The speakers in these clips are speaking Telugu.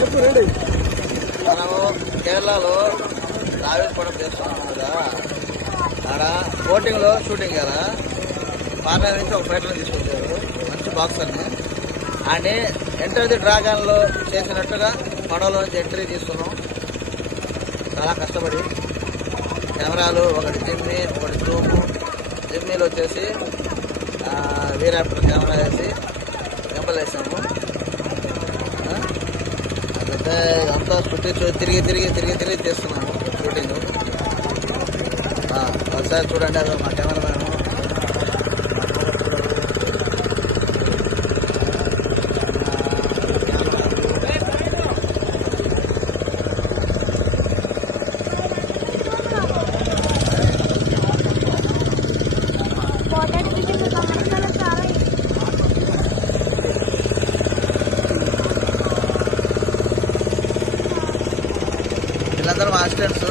చెప్పు రెడీ. మనము కేరళలో రావేశ్వరం చేస్తున్నాం కదా, ఆడ బోటింగ్లో షూటింగ్ కదా, పార్లర్ నుంచి ఒక ఫ్లైట్లో తీసుకొచ్చారు మంచి బాక్సర్ని. అని ఎంటర్ ది డ్రాగన్లో చేసినట్టుగా పడవలో నుంచి ఎంట్రీ తీసుకున్నాం చాలా కష్టపడి. కెమెరాలు ఒకటి జిమ్మి, ఒకటి జూము. జిమ్మీలో వచ్చేసి వీరాప్టర్ కెమెరా వేసి గంపలు వేసాము. అదంతా అంతా తిరిగి తీస్తున్నాము షూటింగ్. ఒకసారి చూడండి, అది మా కెమెరామ్యాన్. వీళ్ళందరూ మా అసిస్టెంట్స్.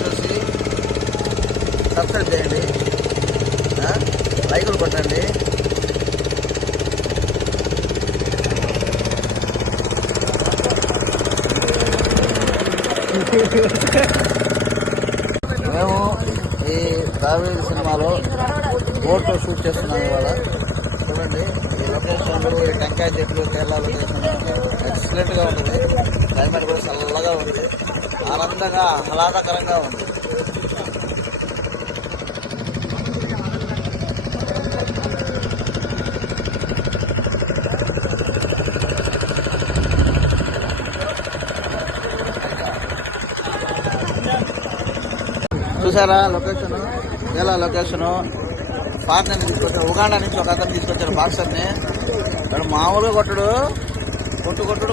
చూసి సబ్స్క్రైబ్ చేయండి, లైకులు కొట్టండి. మేము ఈ కావేరీ సినిమాలో బోట్లో షూట్ చేస్తున్నాం ఇవాళ. చూడండి ఈ లొకేషన్లు, ఈ టెంకాయ చెట్లు కేరళలో చేస్తున్నాం. ఎక్సలెంట్గా ఉంటుంది. క్లైమేట్ కూడా చల్లగా ఉంది, ఆనందంగా ఆహ్లాదకరంగా ఉంది. చూసారా లొకేషన్, కేరళ లొకేషను. ఫారినర్ తీసుకొచ్చారు, ఉగాండా నుంచి ఒక అతను తీసుకొచ్చారు బాక్సర్ని. వాడు మామూలుగా కొట్టుడు కొట్టుడు